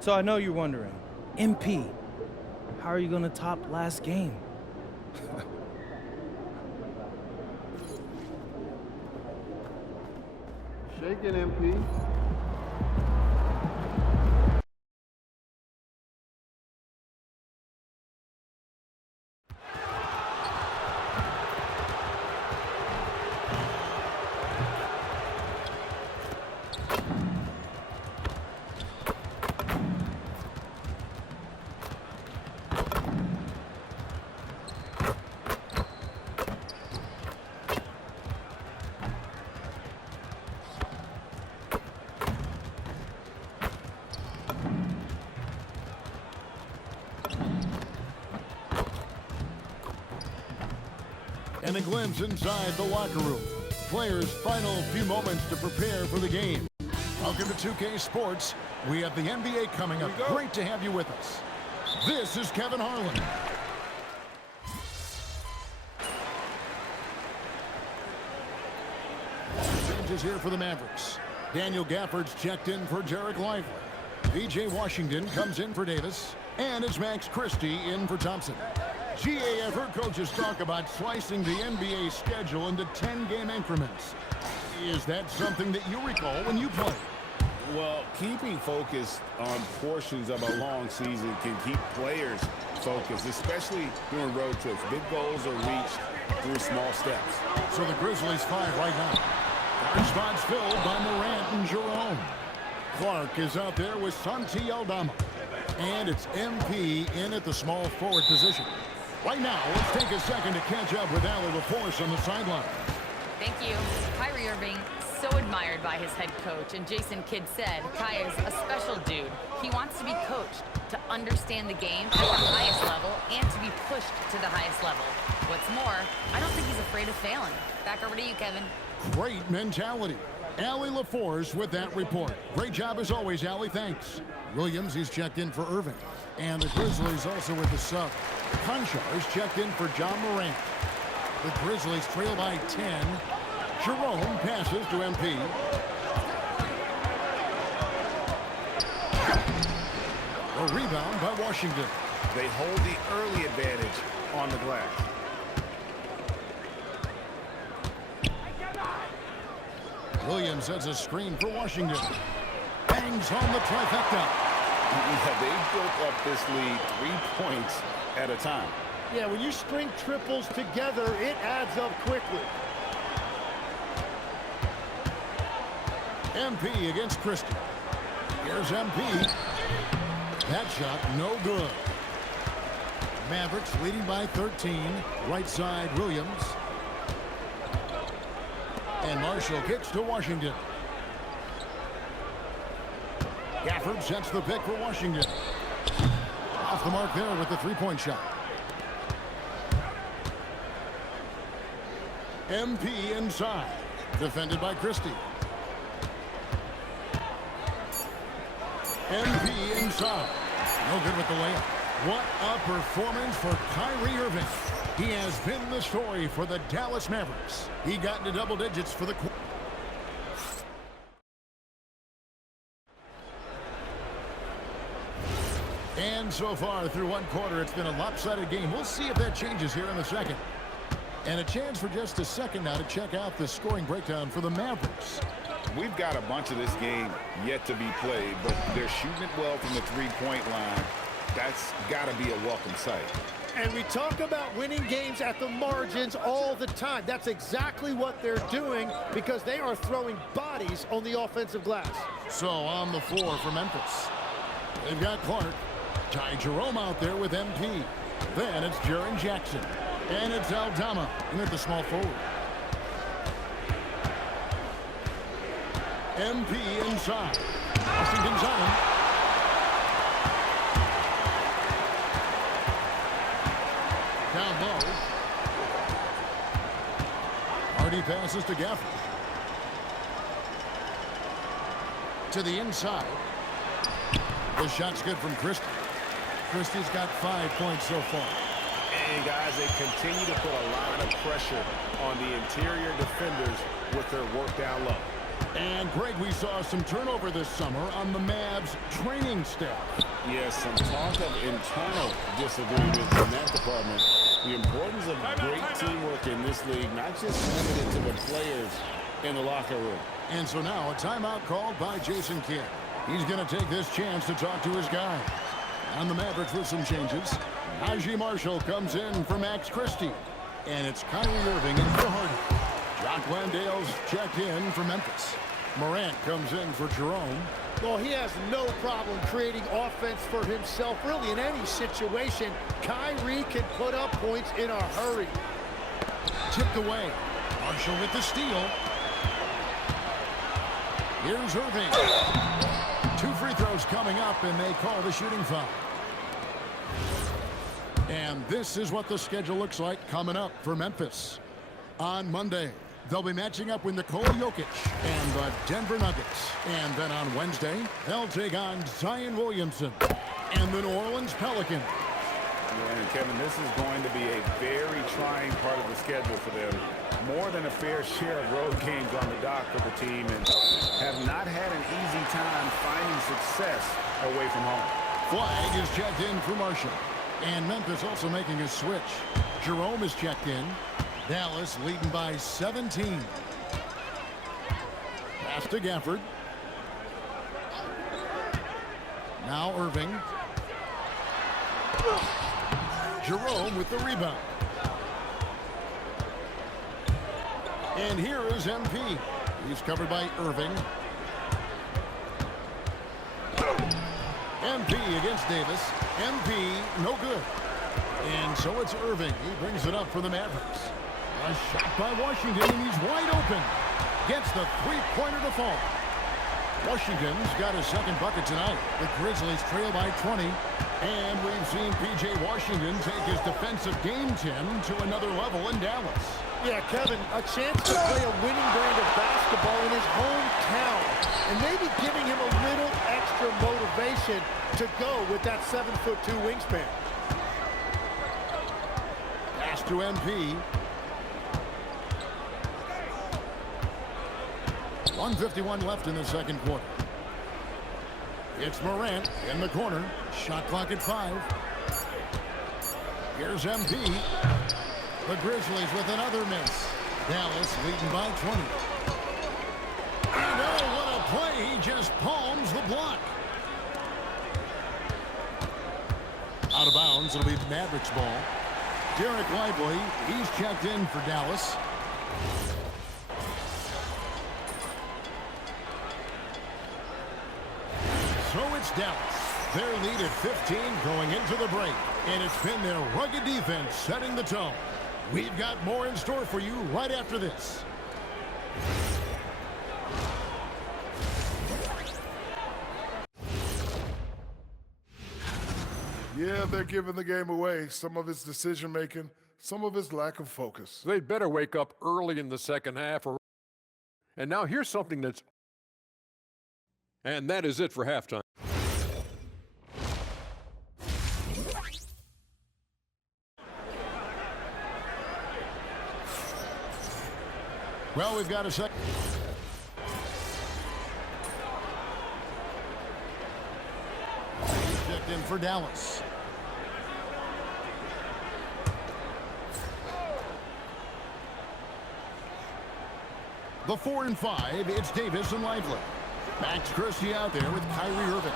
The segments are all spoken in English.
So I know you're wondering, MP, how are you gonna top last game? Shake it, MP. And a glimpse inside the locker room. Players' final few moments to prepare for the game. Welcome to 2K Sports. We have the NBA coming up. Great to have you with us. This is Kevin Harlan. Changes here for the Mavericks. Daniel Gafford's checked in for Derek Lively. PJ Washington comes in for Davis. And it's Max Christie in for Thompson. GA, heard coaches talk about slicing the NBA schedule into 10-game increments. Is that something that you recall when you played? Well, keeping focused on portions of a long season can keep players focused, especially during road trips. Big goals are reached through small steps. So the Grizzlies 5 right now. Guard spots filled by Morant and Jerome. Clark is out there with Santi Aldama. And it's MP in at the small forward position. Right now, let's take a second to catch up with Allie LaForce on the sideline. Thank you. Kyrie Irving, so admired by his head coach. And Jason Kidd said, Kai is a special dude. He wants to be coached to understand the game at the highest level and to be pushed to the highest level. What's more, I don't think he's afraid of failing. Back over to you, Kevin. Great mentality. Allie LaForce with that report. Great job as always, Allie. Thanks. Williams, he's checked in for Irving. And the Grizzlies also with the sub. Conchar is checked in for John Morant. The Grizzlies trail by 10. Jerome passes to MP. A rebound by Washington. They hold the early advantage on the glass. Williams sets a screen for Washington. Bangs home the trifecta. Yeah, they built up this lead 3 points at a time. Yeah, when you string triples together, it adds up quickly. MP against Christie. Here's MP. That shot no good. Mavericks leading by 13. Right side Williams. And Marshall kicks to Washington. Gafford sets the pick for Washington. Off the mark there with the three-point shot. MP inside. Defended by Christie. MP inside. No good with the layup. What a performance for Kyrie Irving. He has been the story for the Dallas Mavericks. He got into double digits for the quarter. And so far through one quarter, it's been a lopsided game. We'll see if that changes here in the second. And a chance for just a second now to check out the scoring breakdown for the Mavericks. We've got a bunch of this game yet to be played, but they're shooting it well from the three-point line. That's got to be a welcome sight. And we talk about winning games at the margins all the time. That's exactly what they're doing because they are throwing bodies on the offensive glass. So on the floor for Memphis, they've got Clark. Ty Jerome out there with MP. Then it's Jaren Jackson. And it's Aldama in at the small forward. MP inside. Washington's on him. Down low. Hardy passes to Gafford. To the inside. The shot's good from Christie. Christie's got 5 points so far. And guys, they continue to put a lot of pressure on the interior defenders with their work down low. And Greg, we saw some turnover this summer on the Mavs training staff. Yes, some talk of internal disagreements in that department. The importance of great teamwork in this league, not just limited to the players in the locker room. And so now a timeout called by Jason Kidd. He's going to take this chance to talk to his guys. On the Mavericks with some changes. Najee Marshall comes in for Max Christie. And it's Kyrie Irving in for Harden. Jock Landale's checked in for Memphis. Morant comes in for Jerome. Well, he has no problem creating offense for himself, really, in any situation. Kyrie can put up points in a hurry. Tipped away. Marshall with the steal. Here's Irving. 2 free throws coming up, and they call the shooting foul. And this is what the schedule looks like coming up for Memphis. On Monday, they'll be matching up with Nikola Jokic and the Denver Nuggets. And then on Wednesday, they'll take on Zion Williamson and the New Orleans Pelicans. Yeah, and Kevin, this is going to be a very trying part of the schedule for them. More than a fair share of road games on the dock for the team, and have not had an easy time finding success away from home. Flag is checked in for Marshall. And Memphis also making a switch. Jerome is checked in. Dallas leading by 17. Pass to Gafford. Now Irving. Jerome with the rebound. And here is MP. He's covered by Irving. MP against Davis. MP, no good. And so it's Irving. He brings it up for the Mavericks. A shot by Washington, and he's wide open. Gets the three-pointer to fall. Washington's got his second bucket tonight. The Grizzlies trail by 20. And we've seen P.J. Washington take his defensive game 10 to another level in Dallas. Yeah, Kevin, a chance to play a winning brand of basketball in his hometown. And maybe giving him a little extra motivation to go with that 7'2" wingspan. Pass to MP. 1:51 left in the second quarter. It's Morant in the corner. Shot clock at 5. Here's MP. The Grizzlies with another miss. Dallas leading by 20. And oh, what a play. He just palms the block. Out of bounds. It'll be Mavericks ball. Derek Lively, he's checked in for Dallas. So it's Dallas. Their lead at 15 going into the break. And it's been their rugged defense setting the tone. We've got more in store for you right after this. Yeah, they're giving the game away. Some of his decision-making, some of his lack of focus. They better wake up early in the second half. And now here's something that's... And that is it for halftime. Well, we've got a second. Checked in for Dallas. The 4 and 5, it's Davis and Lively. Max Christie out there with Kyrie Irving.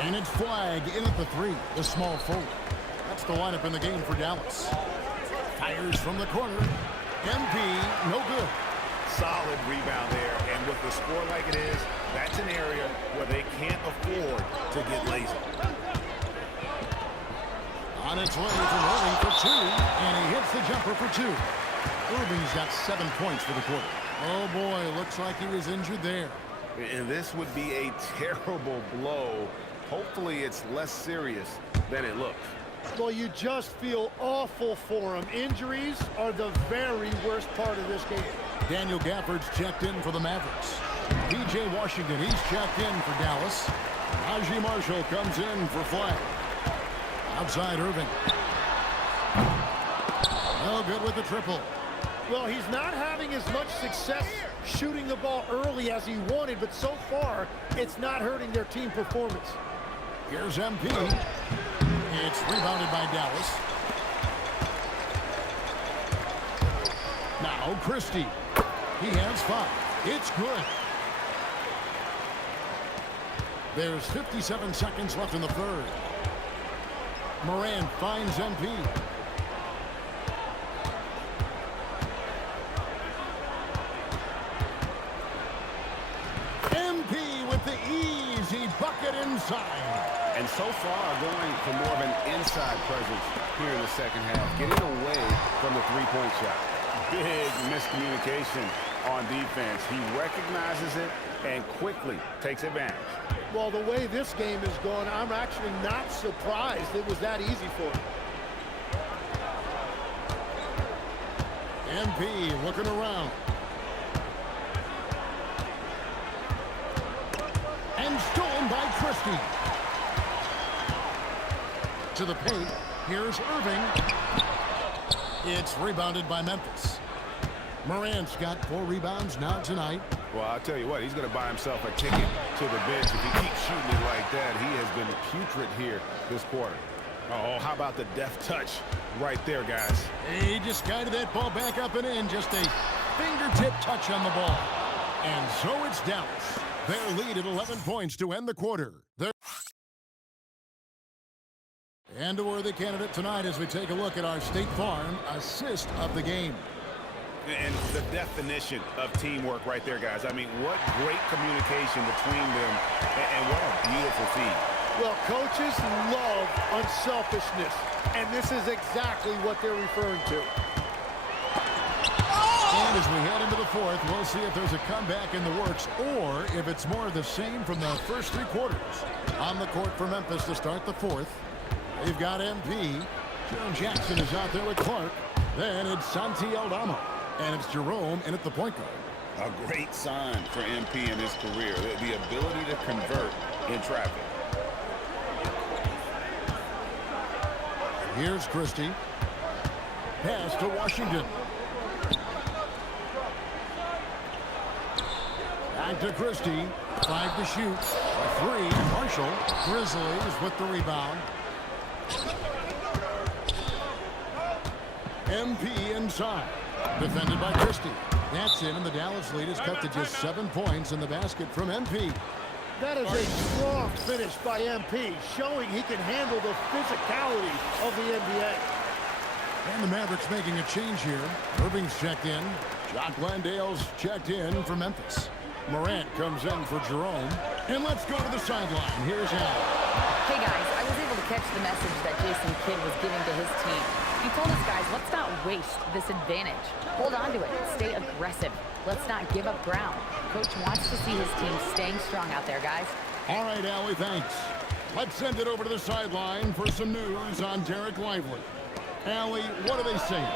And it's Flag in at the 3, the small forward. That's the lineup in the game for Dallas. Fires from the corner. MP, no good. Solid rebound there, and with the score like it is, that's an area where they can't afford to get lazy. On its way from Irving for 2, and he hits the jumper for 2. Irving's got 7 points for the quarter. Oh boy, looks like he was injured there. And this would be a terrible blow. Hopefully it's less serious than it looks. Well, you just feel awful for him. Injuries are the very worst part of this game. Daniel Gafford's checked in for the Mavericks. P.J. Washington, he's checked in for Dallas. Najee Marshall comes in for Flag. Outside Irving. No good with the triple. Well, he's not having as much success shooting the ball early as he wanted, but so far, it's not hurting their team performance. Here's MP. It's rebounded by Dallas. Now Christie. He has 5. It's good. There's 57 seconds left in the third. Moran finds MP. MP with the easy bucket inside. And so far, going for more of an inside presence here in the second half, getting away from the three-point shot. Big miscommunication on defense. He recognizes it and quickly takes advantage. Well, the way this game is going, I'm actually not surprised it was that easy for him. MP looking around. And stolen by Christie. To the paint. Here's Irving. It's rebounded by Memphis. Morant's got 4 rebounds now tonight. Well, I'll tell you what, he's going to buy himself a ticket to the bench. If he keeps shooting it like that, he has been putrid here this quarter. Oh, how about the deft touch right there, guys? He just guided that ball back up and in. Just a fingertip touch on the ball. And so it's Dallas. Their lead at 11 points to end the quarter. And a worthy candidate tonight as we take a look at our State Farm assist of the game. And the definition of teamwork right there, guys. I mean, what great communication between them, and what a beautiful feed. Well, coaches love unselfishness, and this is exactly what they're referring to. And as we head into the fourth, we'll see if there's a comeback in the works or if it's more of the same from the first 3 quarters. On the court for Memphis to start the fourth. They've got MP. Jerome Jackson is out there with Clark. Then it's Santi Aldama. And it's Jerome in at the point guard. A great sign for MP in his career, the ability to convert in traffic. Here's Christie. Pass to Washington. Back to Christie. 5 to shoot. 3. Marshall. Grizzlies with the rebound. MP inside. Defended by Christie. That's in, and the Dallas lead is cut to just 7 points in the basket from MP. That is a strong finish by MP, showing he can handle the physicality of the NBA. And the Mavericks making a change here. Irving's checked in. Jock Landale's checked in for Memphis. Morant comes in for Jerome. And let's go to the sideline. Here's Al. Hey guys, I was able to catch the message that Jason Kidd was giving to his team. He told us, guys, let's not waste this advantage. Hold on to it. Stay aggressive. Let's not give up ground. Coach wants to see his team staying strong out there, guys. All right, Allie, thanks. Let's send it over to the sideline for some news on Derek Lively. Allie, what are they saying?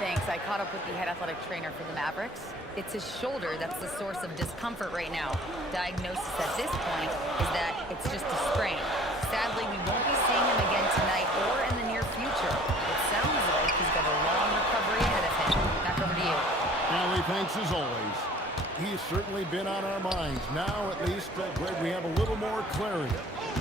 Thanks. I caught up with the head athletic trainer for the Mavericks. It's his shoulder that's the source of discomfort right now. Diagnosis at this point is that it's just a sprain. Sadly, we won't be seeing him again tonight or in the near future. It sounds like he's got a long recovery ahead of him. Back over to you. Allie, thanks as always. He's certainly been on our minds. Now, at least, Greg, we have a little more clarity.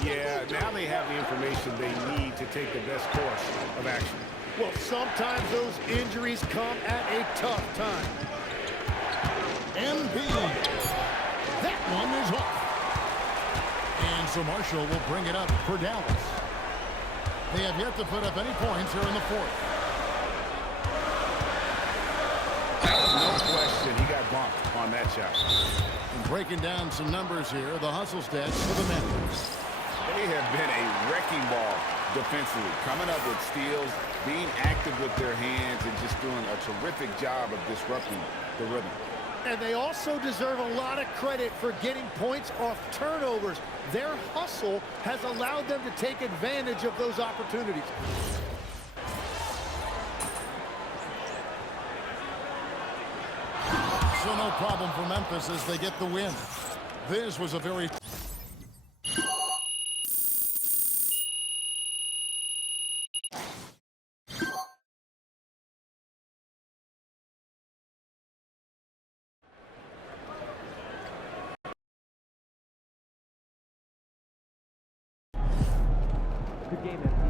Yeah, now they have the information they need to take the best course of action. Well, sometimes those injuries come at a tough time. MP. That one is off. And so Marshall will bring it up for Dallas. They have yet to put up any points here in the fourth. No question, he got bumped on that shot. And breaking down some numbers here, the hustle stats for the Mavericks. They have been a wrecking ball defensively, coming up with steals, being active with their hands, and just doing a terrific job of disrupting the rhythm. And they also deserve a lot of credit for getting points off turnovers. Their hustle has allowed them to take advantage of those opportunities. So no problem for Memphis as they get the win. This was a very Good game, man.